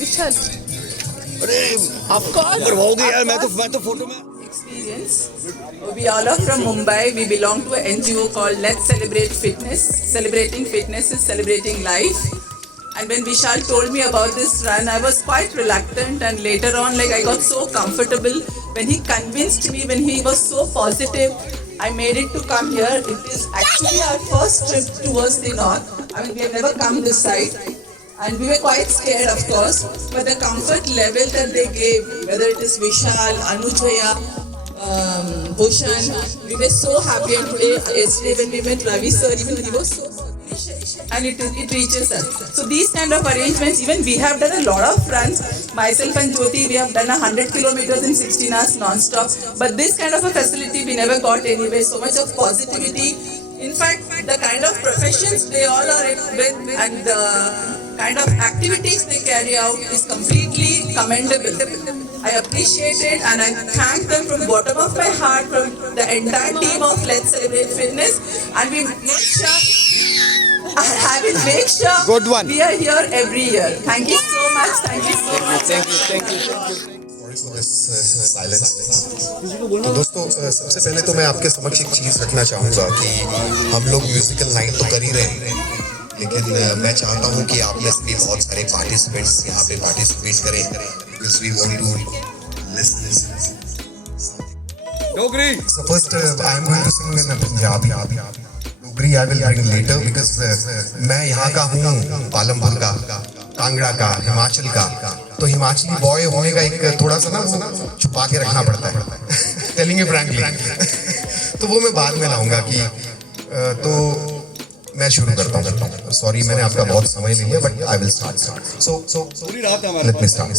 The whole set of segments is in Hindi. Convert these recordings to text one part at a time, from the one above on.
विशाल अरे आप कहाँ करवाओगे यार, मैं तो फोटो में experience. We all are from Mumbai. We belong to an NGO called Let's Celebrate Fitness. Celebrating fitness is celebrating life. And when Vishal told me about this run, I was quite reluctant. And later on, like I got so comfortable when he convinced me, when he was so positive. I made it to come here. It is actually our first trip towards the north. I mean, we have never come this side. And we were quite scared, of course, but the comfort level that they gave, whether it is Vishal, Anujaya, Bhushan, we were so happy. And today, yesterday when we met Ravi sir, even he was so and it reaches us. So these kind of arrangements, even we have done a lot of runs. Myself and Jyoti, we have done 100 kilometers in 16 hours non-stop. But this kind of a facility we never got anyway. So much of positivity. In fact, the kind of professions they all are with and the kind of activities they carry out is completely commendable. I appreciate it and I thank them from the bottom of my heart, from the entire team of Let's Celebrate Fitness. And we make sure, I will make sure Good one. we are here every year. Thank you so much. Thank you so much. Thank you. Sorry for this silence. तो दोस्तों सबसे पहले तो मैं आपके समक्ष एक चीज़ रखना चाहूँगा कि हम लोग म्यूजिकल नाइट तो कर ही रहे हैं, लेकिन मैं चाहता हूँ कि आप में से भी बहुत सारे पार्टिसिपेंट्स यहाँ पे पार्टिसिपेट करें because we want to listen. Dogri So first I am going to sing in Punjabi. Dogri I will bring later because मैं यहाँ का हूँ, पालमपुर का, कांगड़ा का, हिमाचल का, तो हिमाचली बॉय होने का एक थोड़ा सा ना वो छुपा के रखना पड़ता है टेलिंग यू फ्रैंकली, तो वो मैं बाद में लाऊंगा कि तो मैं शुरू करता हूँ. सॉरी मैंने आपका बहुत समय ले लिया बट आई विल स्टार्ट. सो पूरी रात है हमारे लेट मी स्टार्ट.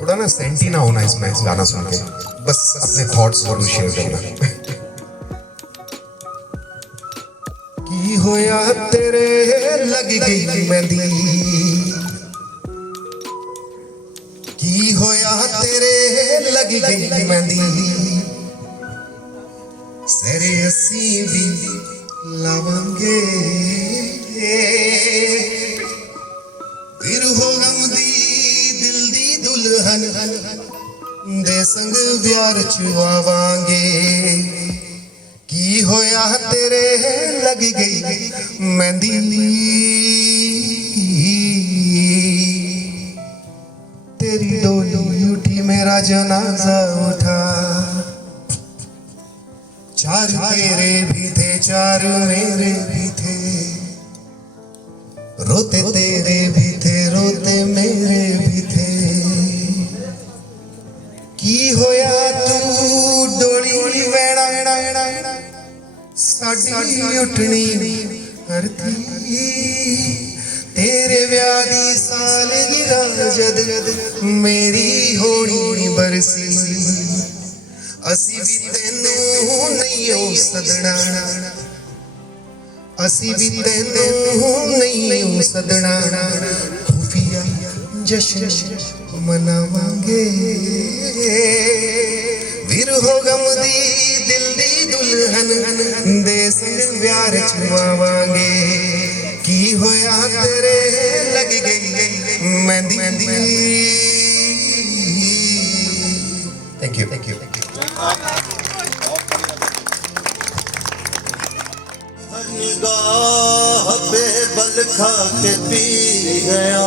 थोड़ा ना सेंटी ना होना इसमें इस गाना सुन के, बस अपने थॉट्स जरूर शेयर करना. की होया तेरे लग गई मेहंदी, की होया तेरे लग गई मेहंदी, सेरे असी भी लावांगे, फिर हो गम दी दिल दी दुल्हन दे संग प्यार चुवावांगे. की होया तेरे लग गई मेहंदी, तेरी डोली उठी मेरा जनाजा उठा, चार तेरे भी थे चार मेरे भी थे, रोते तेरे भी थे रोते मेरे भी थे. की होया तू डोली वेड़ा साडी उठनी करती, तेरे व्याह दी सालगिरह जद मेरी होनी बरसी, असी भी तेनू नहीं हो सदना, असी भी तेनू नहीं हो सदना, खुफिया जश्न मनावांगे, फिर हो गम दी दिल दी दुल्हन दे संग प्यार चुवावांगे. की होया तेरे लग गई मेहंदी. Thank you. निगाह पे बल खा के पी गया,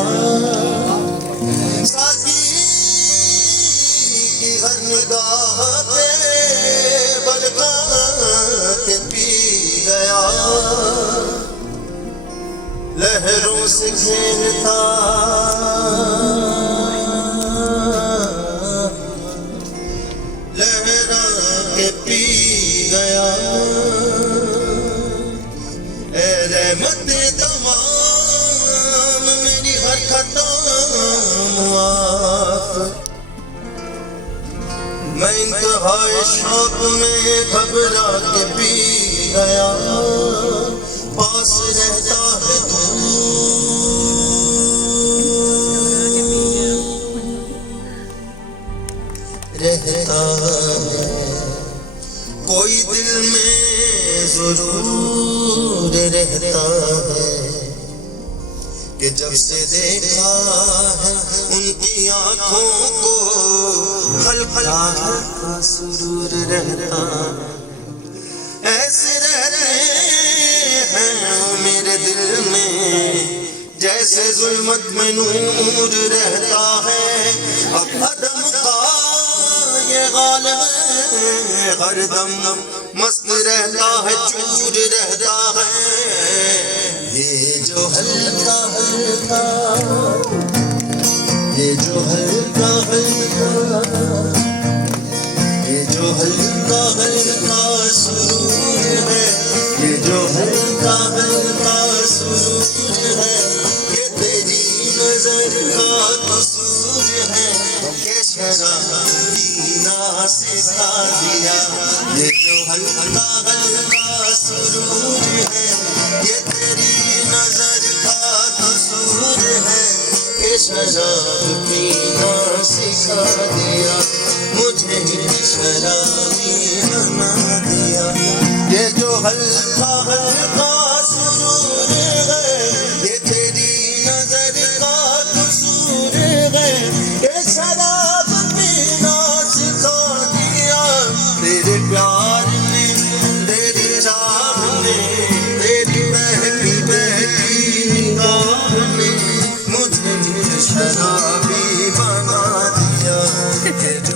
साकी की हर निगाह पे बल खा के पी गया, लहरों से खेलता लहरा के पी गया, रहमत तमाम मेरी हर खता मुआफ, मैं इंतहाए शौक में घबरा के पी गया, पास रहता है तू रहता है कोई दिल में जरूर रहता है, कि जब से देखा है उनकी आंखों को हल्का हल्का सुरूर रहता, ऐसे रहते हैं मेरे दिल में जैसे जुल्मत में नूर रहता है। अब अदम का ये गालिब हरदम मस्त रहता है, चूर रहता है। ये जो हल्का हल्का, ये जो हल्का हल्का, ये जो हल्का हल्का सुरूर है, ये जो हल्का हल्का सुरूर है, ये तेरी नजर का कसूर है कि शराब पीना सिखा दिया। ये जो हल्का हल्का सुरूर है, ये तेरी नजर का कसूर है कि शराब पीना सिखा दिया, मुझे शराबी बना दिया। ये जो हल्का हल्का सुरूर है, ये तेरी नजर का कसूर है कि शराब पीना सिखा दिया। तेरे प्यार ने, तेरी चाह ने, तेरी बहती बहती निगाह ने मुझे शराबी बना दिया। ये जो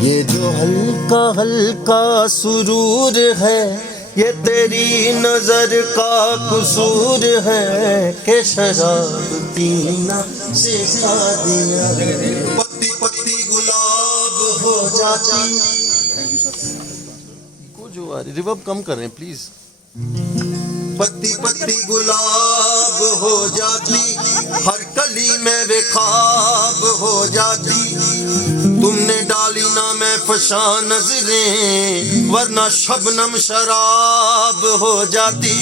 ये जो हल्का हल्का सुरूर है, ये तेरी नजर का कसूर है कि शराब पीना सिखा दिया। पत्ती पत्ती गुलाब हो जाती, को जो आ रही रिवर्ब कम कर रहे हैं प्लीज। पत्ती पत्ती गुलाब हो जाती, हर कली में वे ख्वाब हो जाती। तुमने डाली ना मैं फशा नजरें, वरना शबनम शराब हो जाती।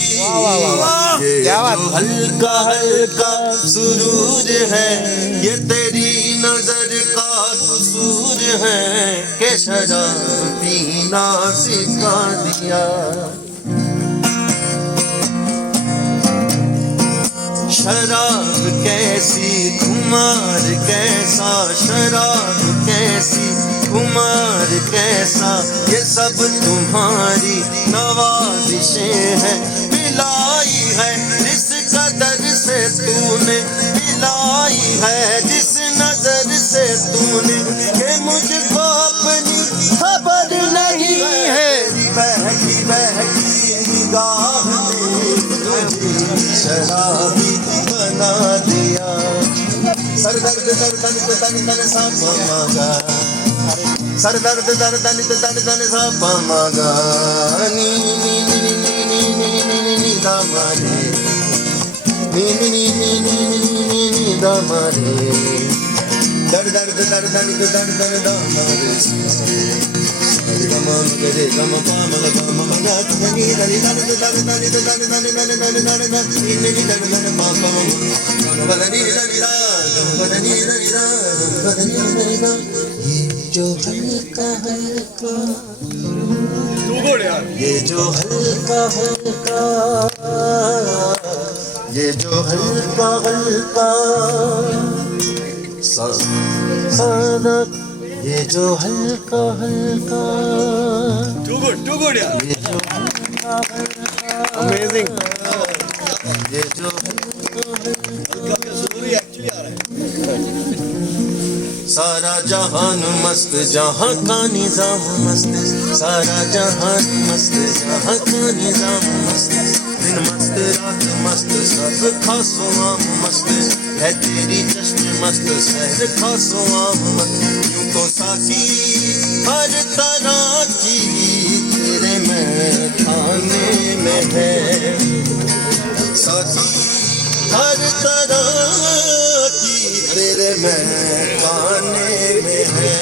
ये जो हल्का हल्का सुरूर है, ये तेरी नजर का कसूर है कि शराब पीना सिखा दिया। शराब कैसी खुमार कैसा, शराब कैसी खुमार कैसा, ये सब तुम्हारी नवाजिशें हैं। पिलाई है जिस कदर से तूने, पिलाई है जिस नजर से तूने, कि मुझको अपनी खबर नहीं है। बहकी बहकी निगाह ने शराबी बना दिया। सर दर्द दर्द तन सा मांगा, सर दर्द दर्द तन सा मांगा, नी नी नी नी नी नी नी नी दामारे, नी नी नी नी नी नी नी दामारे, दर्द दर्द दर्द दामारे। गमन करे गम पाम गम मगत नी दनि दनि दनि दनि दनि दनि दनि दनि दनि दनि नी दनि दनि पाम गम बदनी दनि दा बदनी दनि दा बदनी दनि दा। ये जो हल्का हल्का, ये जो हल्का हल्का, ये जो हल्का हल्का सादा, ये जो हल्का हल्का, टू गुड यार, ये जो हल्का हल्का अमेजिंग, ये जो हल्का सुरूरी एक्चुअली आ रहा है। सारा जहान मस्त, जहां का निजाम मस्त, सारा जहान मस्त, जहां का निजाम मस्त। दिन मस्त रात मस्त, सब खासो आम मस्त है, तेरी चश्मे मस्त, शहर खासो आम मस्त। यूं तो साकी हर तरह की तेरे में खाने में है, साकी हर तरह की तेरे में खाने में है।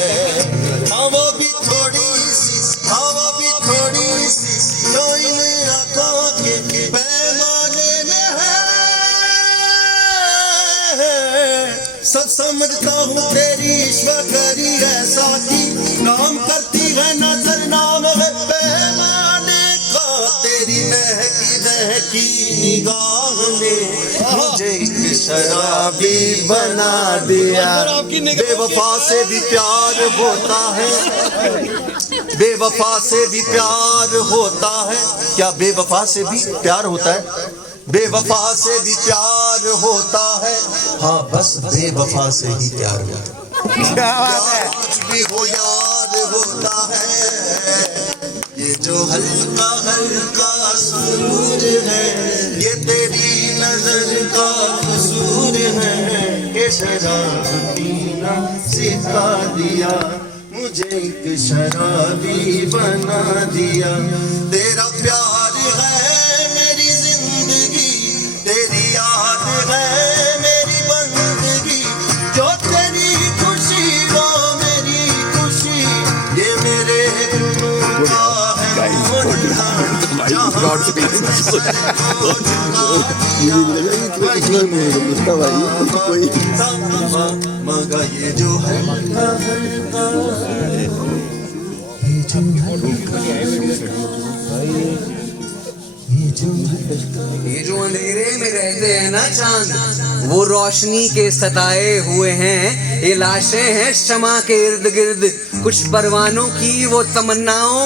हवा भी थोड़ी सी, हवा भी थोड़ी सी, जो इन आँखों के पैमाने में है। सब समझता हूँ तेरी ईश्वर करी है साथी, काम करती है नजर नाम है पैमाने का, तेरी महकी महकी निगाह ने मुझे एक शराबी बना दिया। बेवफा से भी प्यार होता है, बेवफा से भी प्यार होता है, क्या बेवफा से भी प्यार होता है? बेवफा से भी प्यार होता है, हाँ बस बेवफा से ही प्यार होता है। क्या कुछ भी हो यार होता है, ये जो हल्का हल्का सुरूर है, ये तेरी नजर का कसूर है, कि शराब पीना सिखा दिया, मुझे एक शराबी बना दिया। तेरा प्यार है मेरी जिंदगी, तेरी याद है मेरी बंदगी, जो तेरी खुशी वो मेरी खुशी, ये मेरे दिलों का है मोहल्ला, जहाँ मगा ये जो हल्का हल्का, ये जो अंधेरे में रहते हैं ना चांद, वो रोशनी के सताए हुए हैं, ये लाशें हैं शमा के इर्द गिर्द, कुछ परवानों की वो तमन्नाओं